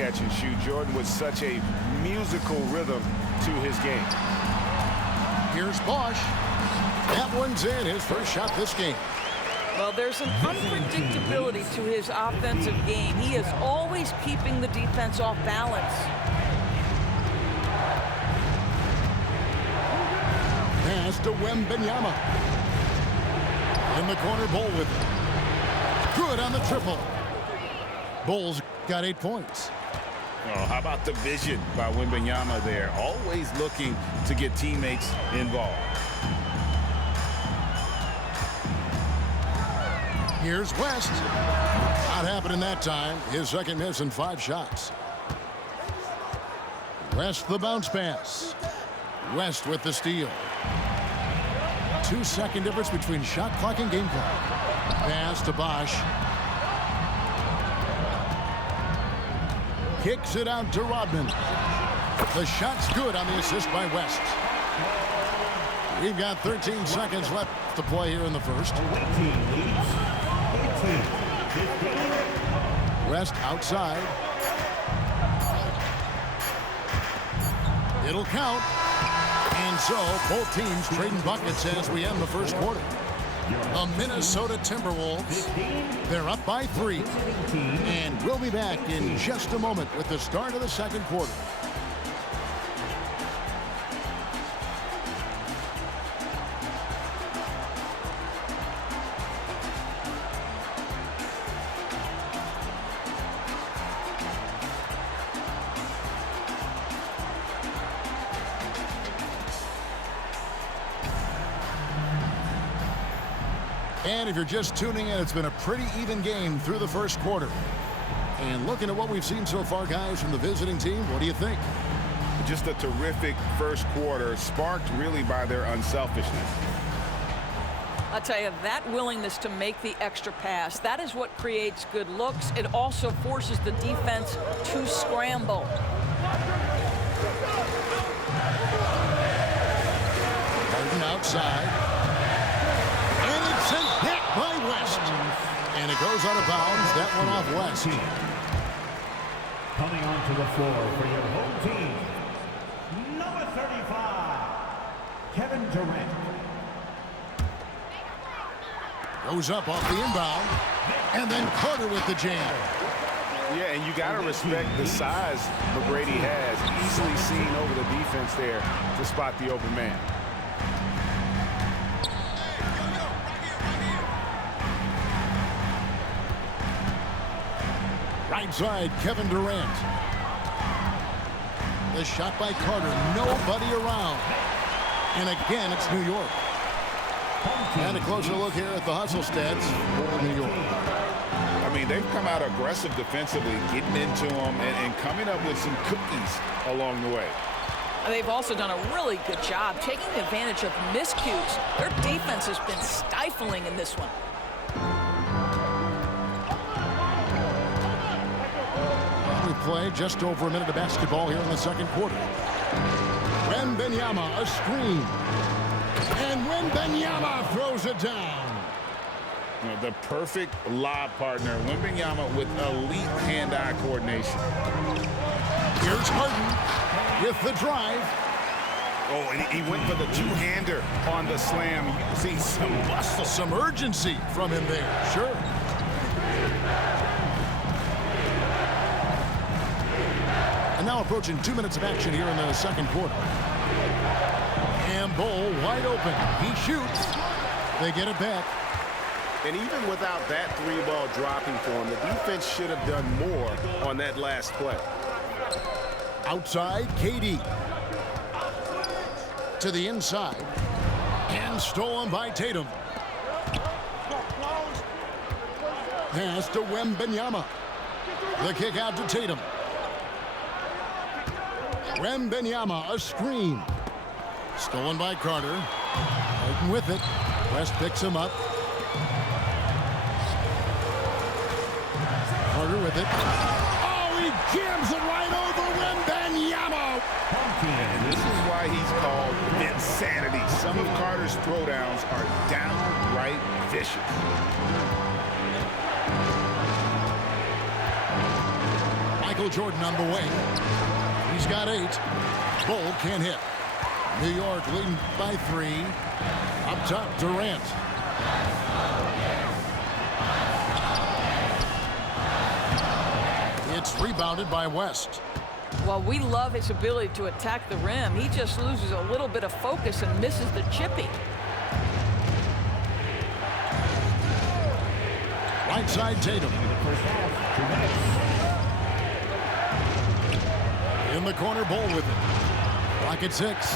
catch and shoot. Jordan with such a musical rhythm to his game. Here's Bosch. That one's in, his first shot this game. Well, there's an unpredictability to his offensive game. He is always keeping the defense off balance. Pass to Wembanyama. In the corner, Bull with it. Good on the triple. Bull's got 8 points. Oh, how about the vision by Wembanyama there? Always looking to get teammates involved. Here's West. Not happening that time. His second miss in 5 shots. West the bounce pass. West with the steal. 2-second difference between shot clock and game clock. Pass to Bosch. Kicks it out to Rodman. The shot's good on the assist by West. We've got 13 seconds left to play here in the first. West outside. It'll count. And so both teams trading buckets as we end the first quarter. The Minnesota Timberwolves, they're up by 3. And we'll be back in just a moment with the start of the second quarter. And if you're just tuning in, it's been a pretty even game through the first quarter. And looking at what we've seen so far, guys, from the visiting team, what do you think? Just a terrific first quarter, sparked really by their unselfishness. I'll tell you, that willingness to make the extra pass, that is what creates good looks. It also forces the defense to scramble. Harden outside. Sent back by West. And it goes out of bounds. That one off West. Coming onto the floor for your home team, number 35, Kevin Durant. Goes up off the inbound. And then Carter with the jam. Yeah, and you got to respect the size McGrady has. Easily seen over the defense there to spot the open man. Right side, Kevin Durant. The shot by Carter. Nobody around. And again, it's New York. And a closer look here at the hustle stats for New York. I mean, they've come out aggressive defensively, getting into them and coming up with some cookies along the way. They've also done a really good job taking advantage of miscues. Their defense has been stifling in this one. Play just over a minute of basketball here in the second quarter. Wembanyama, a screen. And Wembanyama throws it down. You know, the perfect lob partner. Wembanyama with elite hand-eye coordination. Here's Harden with the drive. Oh, and he went for the two-hander on the slam. You see some muscle. Some urgency from him there. Sure. And now approaching 2 minutes of action here in the second quarter. And Bull wide open. He shoots. They get it back. And even without that three-ball dropping for him, the defense should have done more on that last play. Outside, KD. To the inside. And stolen by Tatum. Pass to Wembanyama. The kick out to Tatum. Wembanyama, a screen. Stolen by Carter. Harden with it. West picks him up. Carter with it. Oh, he jams it right over Wembanyama. And this is why he's called insanity. Some of Carter's throwdowns are downright vicious. Michael Jordan on the wing. He's got 8. Bull can't hit. New York leading by 3. Up top, Durant. It's rebounded by West. Well, we love his ability to attack the rim. He just loses a little bit of focus and misses the chippy. Right side, Tatum. In the corner, Bull with it. Clock at 6.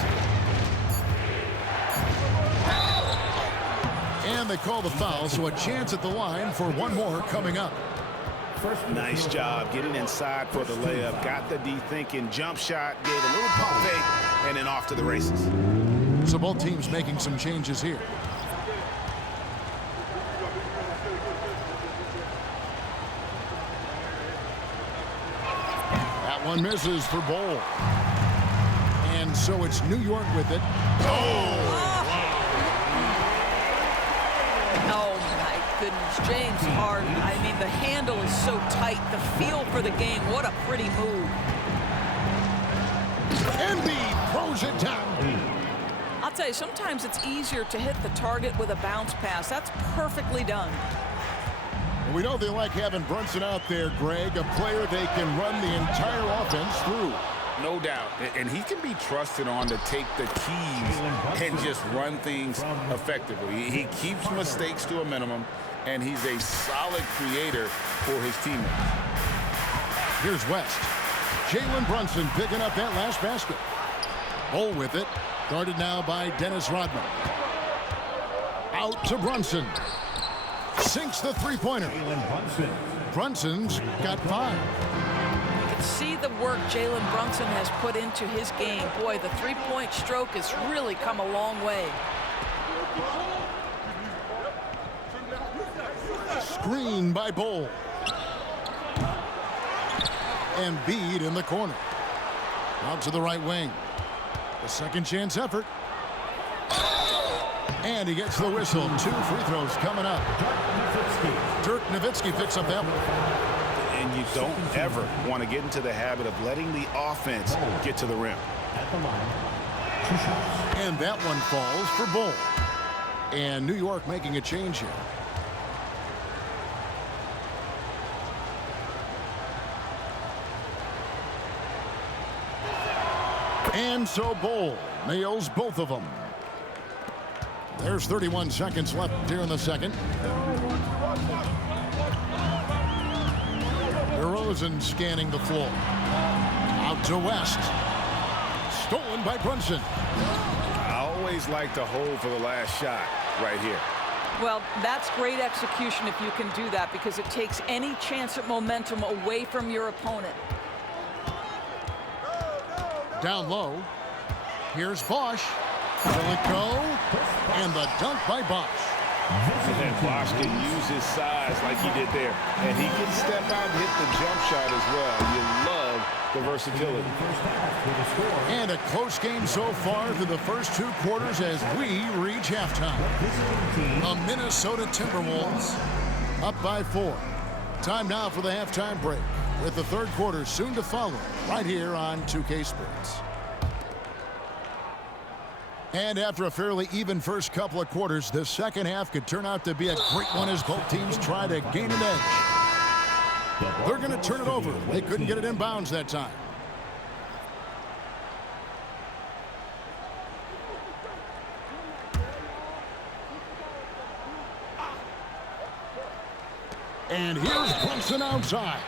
And they call the foul, so a chance at the line for one more coming up. Nice job getting inside for the layup. Got the D thinking. Jump shot, gave a little pump fake, and then off to the races. So both teams making some changes here. That one misses for Bull. And so it's New York with it. Oh, my goodness. James Harden. I mean, the handle is so tight. The feel for the game. What a pretty move. Embiid throws it down. I'll tell you, sometimes it's easier to hit the target with a bounce pass. That's perfectly done. We know they like having Brunson out there, Greg, a player they can run the entire offense through. No doubt. And he can be trusted on to take the keys and just run things effectively. He keeps mistakes to a minimum, and he's a solid creator for his teammates. Here's West. Jalen Brunson picking up that last basket. Bull with it. Guarded now by Dennis Rodman. Out to Brunson. Sinks the three-pointer. Brunson's got 5. You can see the work Jalen Brunson has put into his game. Boy, the three-point stroke has really come a long way. Screen by Bull. Embiid in the corner. Out to the right wing. A second chance effort. And he gets the whistle. 2 free throws coming up. Dirk Nowitzki picks up that one. And you don't ever want to get into the habit of letting the offense get to the rim. And that one falls for Bull. And New York making a change here. And so Bull nails both of them. There's 31 seconds left here in the second. DeRozan scanning the floor. Out to West. Stolen by Brunson. I always like to hold for the last shot right here. Well, that's great execution if you can do that, because it takes any chance at momentum away from your opponent. Down low. Here's Bosch. Will it go? And the dunk by Bosch. And Bosch can use his size like he did there. And he can step out and hit the jump shot as well. You love the versatility. And a close game so far through the first 2 quarters as we reach halftime. The Minnesota Timberwolves up by 4. Time now for the halftime break, with the third quarter soon to follow right here on 2K Sports. And after a fairly even first couple of quarters, the second half could turn out to be a great one as both teams try to gain an edge. They're going to turn it over. They couldn't get it in bounds that time. And here's Brunson outside.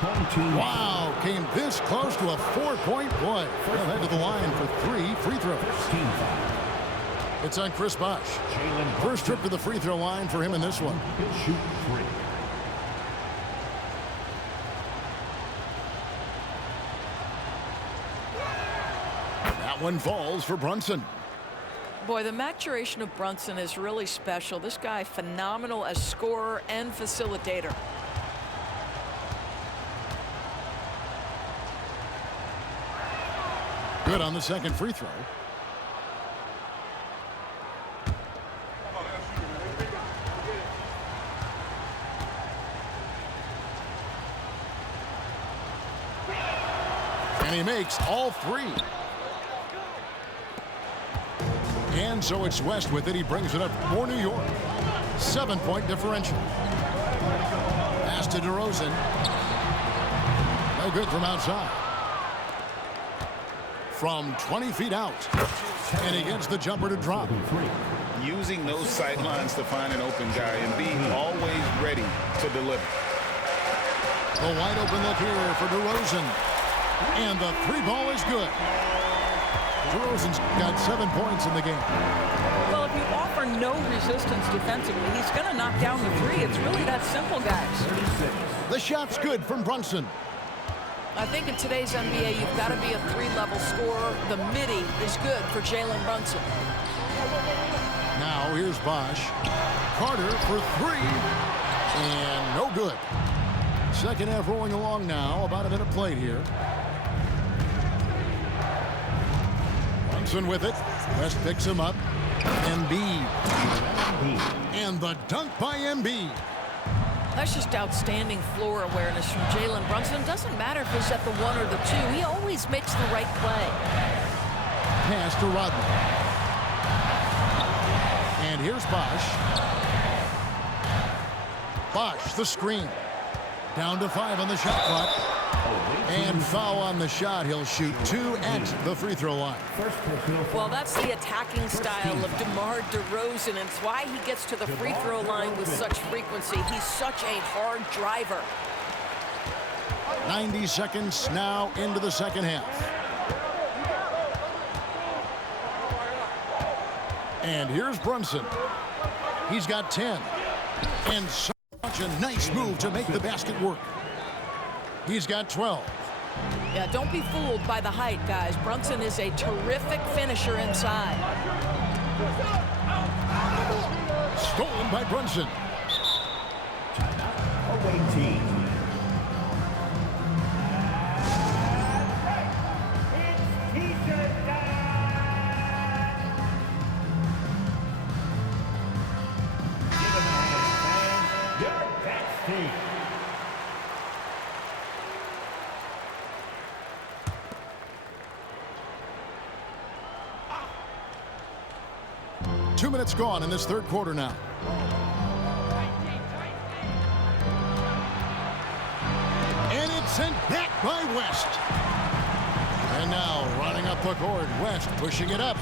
Wow, came this close to a 4-point play. They'll head to the line for 3 free throws. It's on Chris Bosh. First trip to the free throw line for him in this one. He'll shoot 3. That one falls for Brunson. Boy, the maturation of Brunson is really special. This guy, phenomenal as scorer and facilitator. Good on the second free throw. And he makes all three. And so it's West with it. He brings it up for New York. 7-point differential. Pass to DeRozan. No good from outside. From 20 feet out. And he gets the jumper to drop. Using those sight lines to find an open guy and being always ready to deliver. The wide open look here for DeRozan. And the three ball is good. DeRozan's got 7 points in the game. Well, if you offer no resistance defensively, he's going to knock down the three. It's really that simple, guys. The shot's good from Brunson. I think in today's NBA, you've got to be a three-level scorer. The midi is good for Jalen Brunson. Now here's Bosch. Carter for three. And no good. Second half rolling along now. About a minute played here. Brunson with it. West picks him up. Embiid. And the dunk by Embiid. That's just outstanding floor awareness from Jalen Brunson. It doesn't matter if he's at the 1 or the 2. He always makes the right play. Pass to Rodman. And here's Bosch. Bosch, the screen. Down to 5 on the shot clock. And foul on the shot. He'll shoot 2 at the free throw line. Well, that's the attacking style of DeMar DeRozan, and it's why he gets to the free throw line with such frequency. He's such a hard driver. 90 seconds now into the second half. And here's Brunson. He's got 10. And such a nice move to make the basket work. He's got 12. Yeah, don't be fooled by the height, guys. Brunson is a terrific finisher inside. Stolen by Brunson. Away team. It's T-shirt time. Give him a hand, fans. Your best team. Two minutes gone in this third quarter now. And it's sent back by West. And now running up the court, West pushing it up.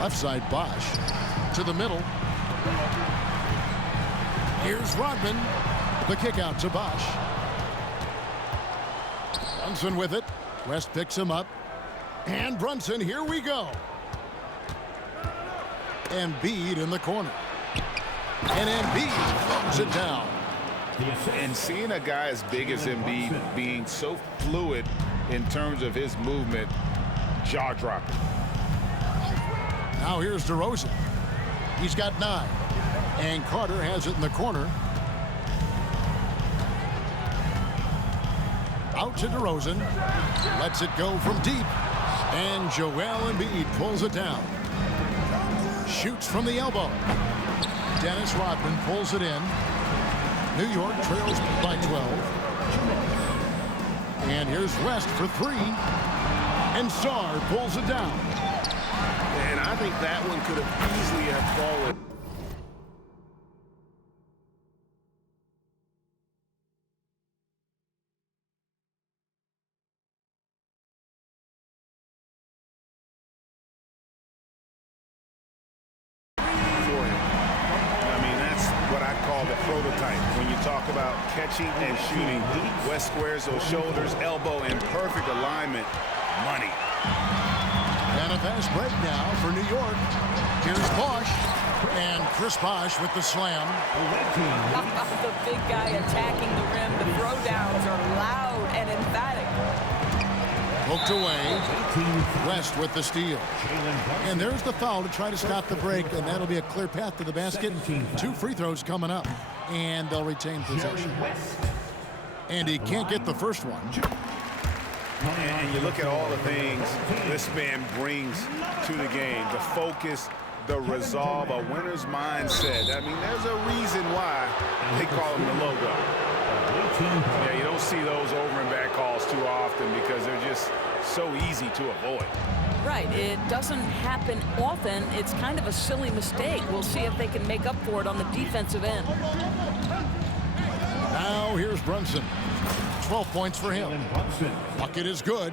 Left side Bosch to the middle. Here's Rodman. The kick out to Bosch. Brunson with it. West picks him up. And Brunson, here we go. Embiid in the corner. And Embiid throws it down. And seeing a guy as big as Embiid being so fluid in terms of his movement, jaw-dropping. Now here's DeRozan. He's got 9. And Carter has it in the corner. Out to DeRozan. Lets it go from deep. And Joel Embiid pulls it down. Shoots from the elbow. Dennis Rodman pulls it in. New York trails by 12. And here's West for 3. And Sarr pulls it down. And I think that one could have easily have fallen. Talk about catching and shooting. West squares those shoulders, elbow in perfect alignment. Money. And a fast break now for New York. Here's Bosch. And Chris Bosch with the slam. The big guy attacking the rim. The throwdowns are loud and emphatic. Poked away. West with the steal. And there's the foul to try to stop the break, and that'll be a clear path to the basket. 2 free throws coming up, and they'll retain possession. And he can't get the first one. And you look at all the things this man brings to the game. The focus, the resolve, a winner's mindset. I mean, there's a reason why they call him the logo. Yeah, you don't see those over and back calls too often because they're just so easy to avoid. Right, it doesn't happen often. It's kind of a silly mistake. We'll see if they can make up for it on the defensive end. Now here's Brunson. 12 points for him. Bucket is good.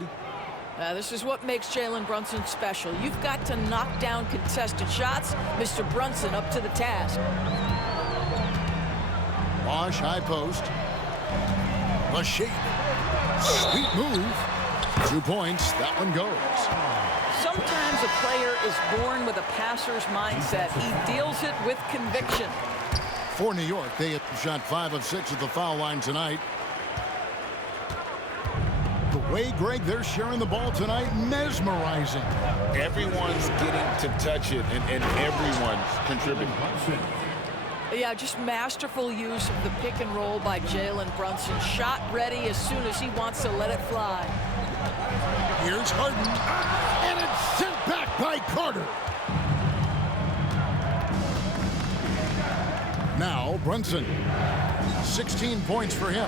This is what makes Jalen Brunson special. You've got to knock down contested shots. Mr. Brunson up to the task. Bosch, high post. The shape. Sweet move. 2 points. That one goes. Sometimes a player is born with a passer's mindset. He deals it with conviction. For New York, they have shot 5 of 6 at the foul line tonight. The way, Greg, they're sharing the ball tonight, mesmerizing. Everyone's getting to touch it, and everyone's contributing. Yeah, just masterful use of the pick and roll by Jalen Brunson. Shot ready as soon as he wants to let it fly. Here's Harden, and it's sent back by Carter. Now Brunson, 16 points for him.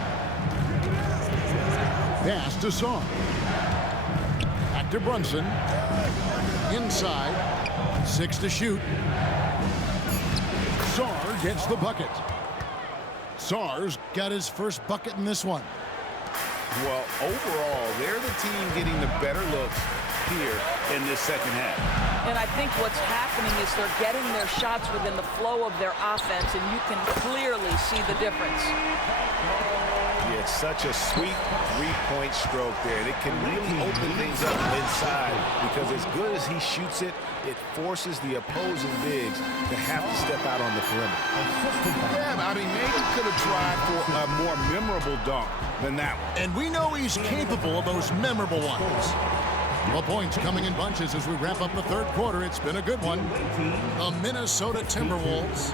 Pass to Saw. Back to Brunson. Inside, 6 to shoot. Sarr gets the bucket. Sarr's got his first bucket in this one. Well, overall, they're the team getting the better looks here in this second half. And I think what's happening is they're getting their shots within the flow of their offense, and you can clearly see the difference. Yeah, it's such a sweet three-point stroke there. It can really open things up inside because as good as he shoots it, it forces the opposing bigs to have to step out on the perimeter. Yeah, I mean, maybe could have tried for a more memorable dunk than that one. And we know he's capable of those memorable ones. The points coming in bunches as we wrap up the third quarter. It's been a good one. The Minnesota Timberwolves,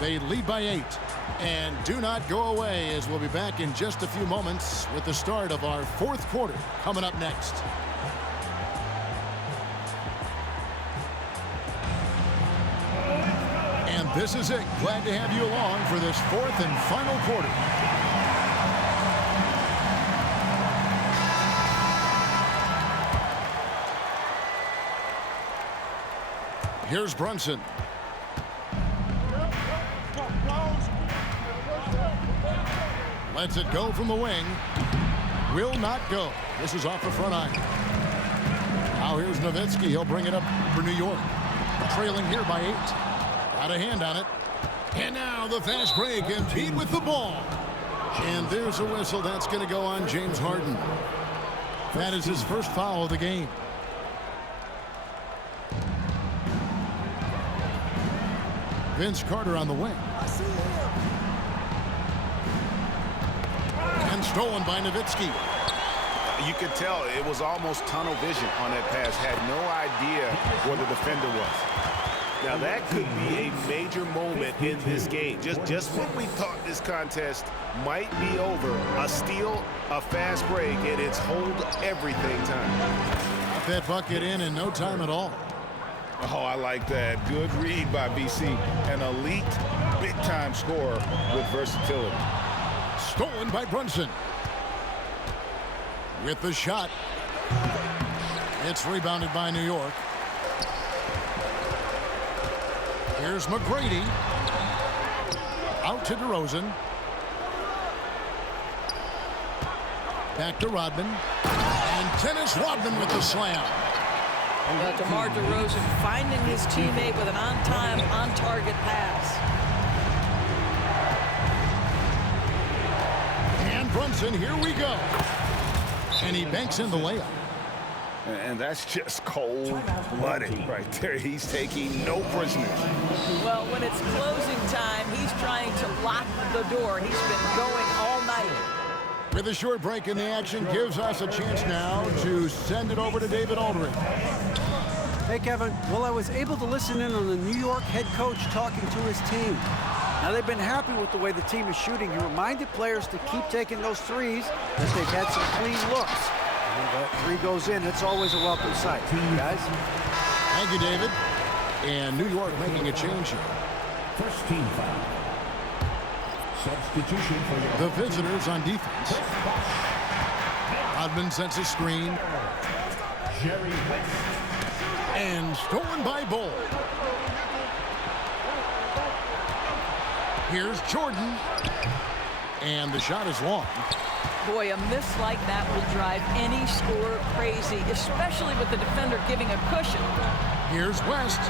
they lead by 8. And do not go away, as we'll be back in just a few moments with the start of our fourth quarter coming up next. And this is it. Glad to have you along for this fourth and final quarter. Here's Brunson. Lets it go from the wing. Will not go. This is off the front iron. Now here's Nowitzki. He'll bring it up for New York. Trailing here by 8. Got a hand on it. And now the fast break and Pete with the ball. And there's a whistle. That's going to go on James Harden. That is his first foul of the game. Vince Carter on the wing. And stolen by Nowitzki. You could tell it was almost tunnel vision on that pass. Had no idea where the defender was. Now that could be a major moment in this game. Just when we thought this contest might be over, a steal, a fast break, and it's hold everything time. Got that bucket in no time at all. Oh, I like that. Good read by BC. An elite, big-time scorer with versatility. Stolen by Brunson. With the shot. It's rebounded by New York. Here's McGrady. Out to DeRozan. Back to Rodman. And Dennis Rodman with the slam. DeMar DeRozan finding his teammate with an on-time, on-target pass. And Brunson, here we go. And he banks in the layup. And that's just cold-blooded right there. He's taking no prisoners. Well, when it's closing time, he's trying to lock the door. He's been going all night. With a short break in the action, gives us a chance now to send it over to David Aldridge. Hey, Kevin. Well, I was able to listen in on the New York head coach talking to his team. Now, they've been happy with the way the team is shooting. He reminded players to keep taking those threes, that they've had some clean looks. When the three goes in, it's always a welcome sight. Guys? Thank you, David. And New York making a change here. First team foul. Substitution for your The visitors on defense. Rodman sends a screen. Jerry West. And stolen by Bull. Here's Jordan. And the shot is long. Boy, a miss like that will drive any scorer crazy, especially with the defender giving a cushion. Here's West.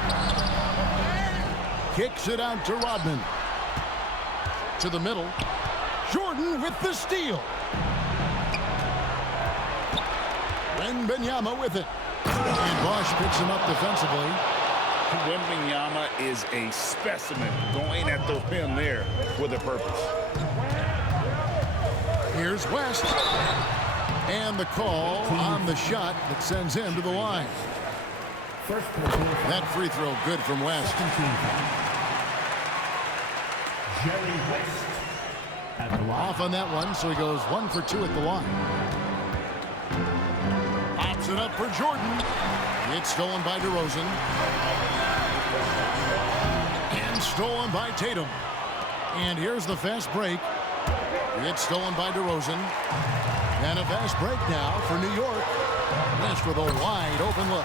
Kicks it out to Rodman. To the middle. Jordan with the steal. Wembanyama with it. And Bosch picks him up defensively. Wembanyama is a specimen going at the rim there with a purpose. Here's West. And the call on the shot that sends him to the line. First personal foul. That free throw good from West. Jerry West. At the line. Off on that one, so he goes 1 for 2 at the line. Pops it up for Jordan. It's stolen by DeRozan. And stolen by Tatum. And here's the fast break. It's stolen by DeRozan. And a fast break now for New York. West with a wide open look.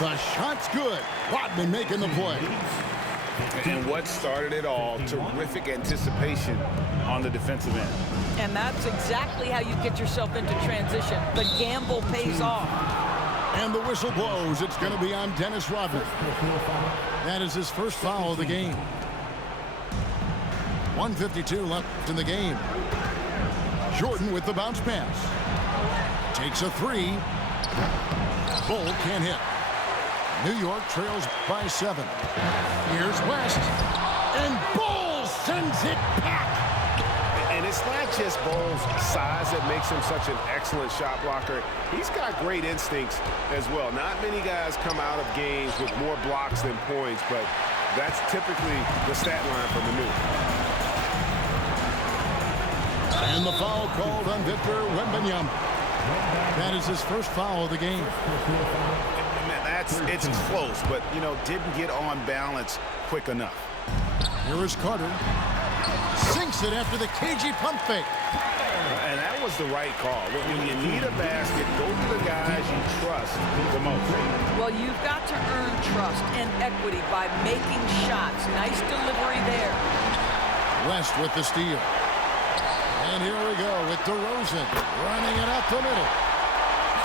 The shot's good. Rodman making the play. And what started it all, terrific anticipation on the defensive end. And that's exactly how you get yourself into transition. The gamble pays off. And the whistle blows. It's going to be on Dennis Rodman. That is his first foul of the game. 1:52 left in the game. Jordan with the bounce pass. Takes a three. Bull can't hit. New York trails by 7. Here's West. And Bull sends it back. And it's not just Bull's size that makes him such an excellent shot blocker. He's got great instincts as well. Not many guys come out of games with more blocks than points, but that's typically the stat line for Manu. And the foul called on Victor Wembanyama. That is his first foul of the game. It's close, but, you know, didn't get on balance quick enough. Here is Carter. Sinks it after the cagey pump fake. And that was the right call. When you need a basket, go to the guys you trust the most. Well, you've got to earn trust and equity by making shots. Nice delivery there. West with the steal. And here we go with DeRozan running it up the middle.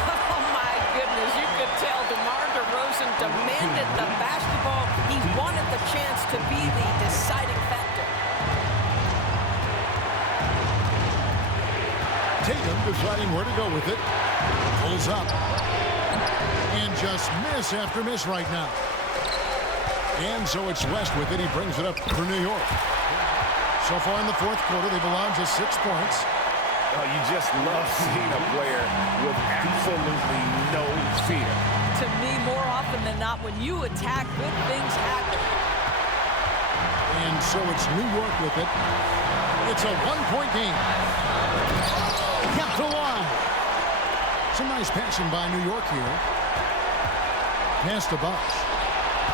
Oh, my goodness. You could tell DeMar DeRozan demanded the basketball. He wanted the chance to be the deciding factor. Tatum deciding where to go with it. Pulls up. And just miss after miss right now. And so it's West with it. He brings it up for New York. So far in the fourth quarter, they've allowed just 6 points. Oh, you just love seeing a player with absolutely no fear. To me, more often than not, when you attack, good things happen. And so it's New York with it. It's a 1-point game. Kept alive. Some nice passing by New York here. Pass to Bosch.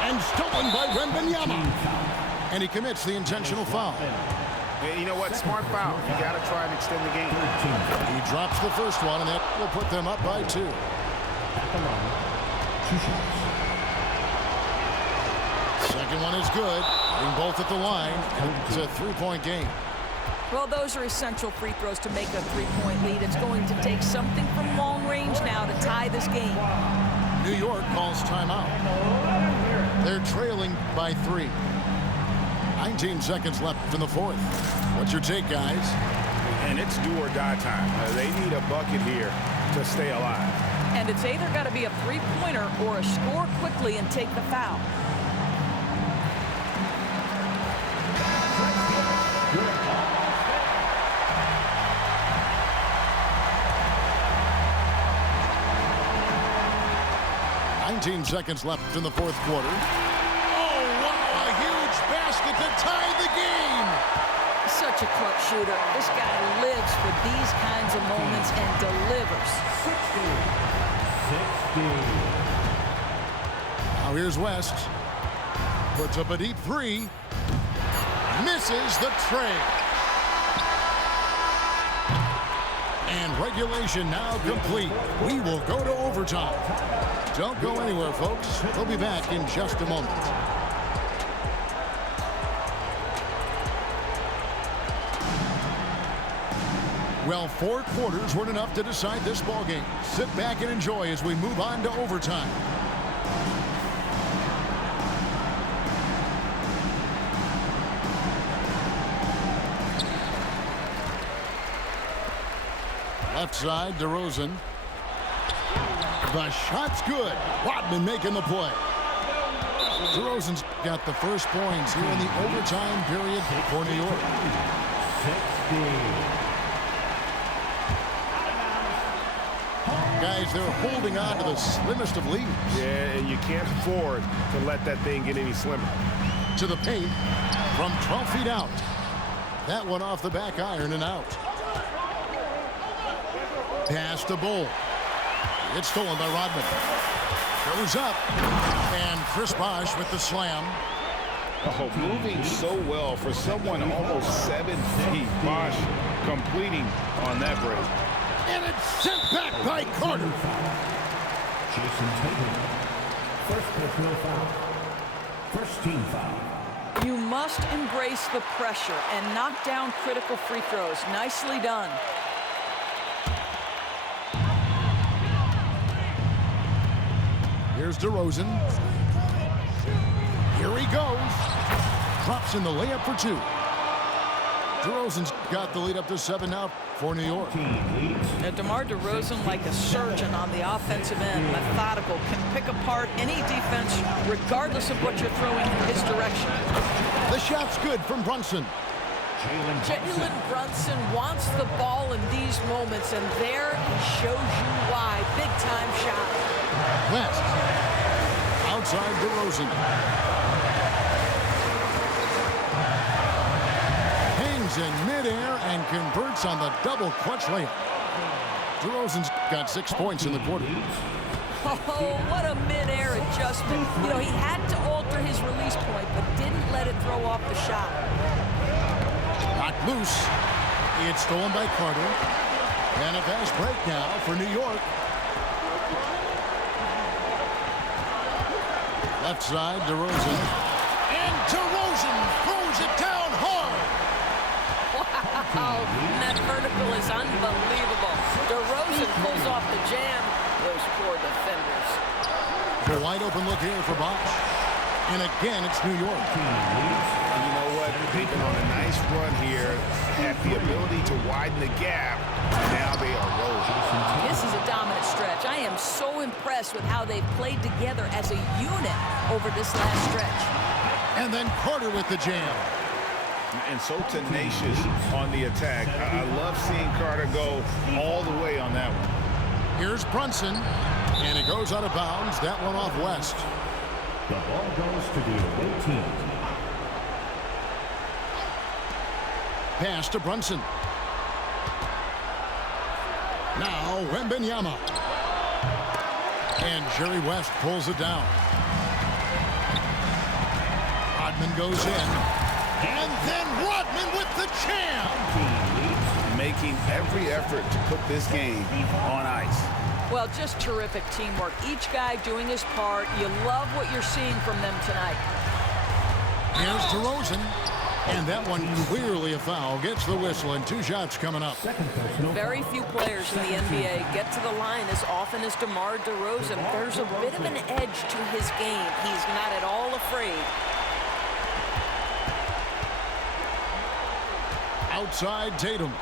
And stolen by Wembanyama. And he commits the intentional foul. Yeah, you know what? Smart foul. You got to try and extend the game. He drops the first one, and that will put them up by 2. At the line. 2 shots. Second one is good. Getting both at the line. And it's a 3-point game. Well, those are essential free throws to make a 3-point lead. It's going to take something from long range now to tie this game. New York calls timeout. They're trailing by 3. 19 seconds left in the fourth. What's your take, guys? And it's do or die time. They need a bucket here to stay alive. And it's either got to be a three-pointer or a score quickly and take the foul. Seconds left in the fourth quarter. Oh, wow, a huge basket to tie the game. Such a clutch shooter. This guy lives for these kinds of moments and delivers. 60. Now here's West. Puts up a deep 3. Misses the tray. And regulation now complete. We will go to overtime. Don't go anywhere, folks. We'll be back in just a moment. Well, 4 quarters weren't enough to decide this ballgame. Sit back and enjoy as we move on to overtime. Left side, DeRozan. The shot's good. Rodman making the play. DeRozan's got the first points here in the overtime period for New York. 60. Guys, they're holding on to the slimmest of leads. Yeah, and you can't afford to let that thing get any slimmer. To the paint from 12 feet out. That one off the back iron and out. Pass to Bull. It's stolen by Rodman. Goes up. And Chris Bosh with the slam. Oh, moving so well for someone almost 7 feet. Bosh completing on that break. And it's sent back by Carter. Jason Tatum. First personal foul. First team foul. You must embrace the pressure and knock down critical free throws. Nicely done. Here's DeRozan. Here he goes. Drops in the layup for 2. DeRozan's got the lead up to 7 now for New York. Now, DeMar DeRozan, like a surgeon on the offensive end, methodical, can pick apart any defense regardless of what you're throwing in his direction. The shot's good from Brunson. Jalen Brunson wants the ball in these moments, and there he shows you why. Big-time shot. West. Outside DeRozan. Hangs in midair and converts on the double clutch layup. DeRozan's got 6 points in the quarter. Oh, what a mid-air adjustment. You know, he had to alter his release point, but didn't let it throw off the shot. Knocked loose. It's stolen by Carter. And a fast break now for New York. Left side, DeRozan. And DeRozan throws it down hard. Wow, that vertical is unbelievable. DeRozan pulls off the jam. Those poor defenders. The wide open look here for Bosh. And again, it's New York. And you know what? They've been on a nice run here. Had the ability to widen the gap. Now they are rolling. This is a dominant stretch. I am so impressed with how they've played together as a unit over this last stretch. And then Carter with the jam. And so tenacious on the attack. I love seeing Carter go all the way on that one. Here's Brunson. And it goes out of bounds. That one off West. The ball goes to the away team. Pass to Brunson. Now Wembanyama. And Jerry West pulls it down. Rodman goes in. And then Rodman with the jam. Making every effort to put this game on ice. Well, just terrific teamwork. Each guy doing his part. You love what you're seeing from them tonight. Here's DeRozan. And that one clearly a foul. Gets the whistle and 2 shots coming up. Very few players in the NBA get to the line as often as DeMar DeRozan. There's a bit of an edge to his game. He's not at all afraid. Outside Tatum.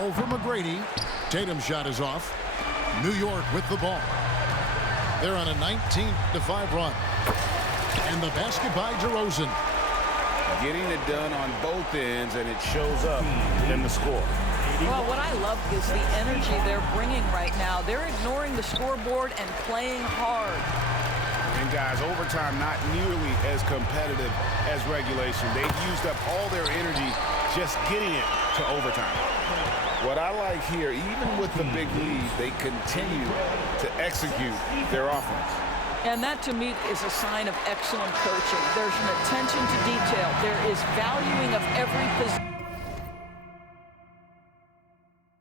Over McGrady. Tatum's shot is off. New York with the ball. They're on a 19-5 run. And the basket by DeRozan. Getting it done on both ends, and it shows up in the score. Well, what I love is the energy they're bringing right now. They're ignoring the scoreboard and playing hard. And guys, overtime not nearly as competitive as regulation. They've used up all their energy just getting it to overtime. What I like here, even with the big lead, they continue to execute their offense. And that, to me, is a sign of excellent coaching. There's an attention to detail. There is valuing of every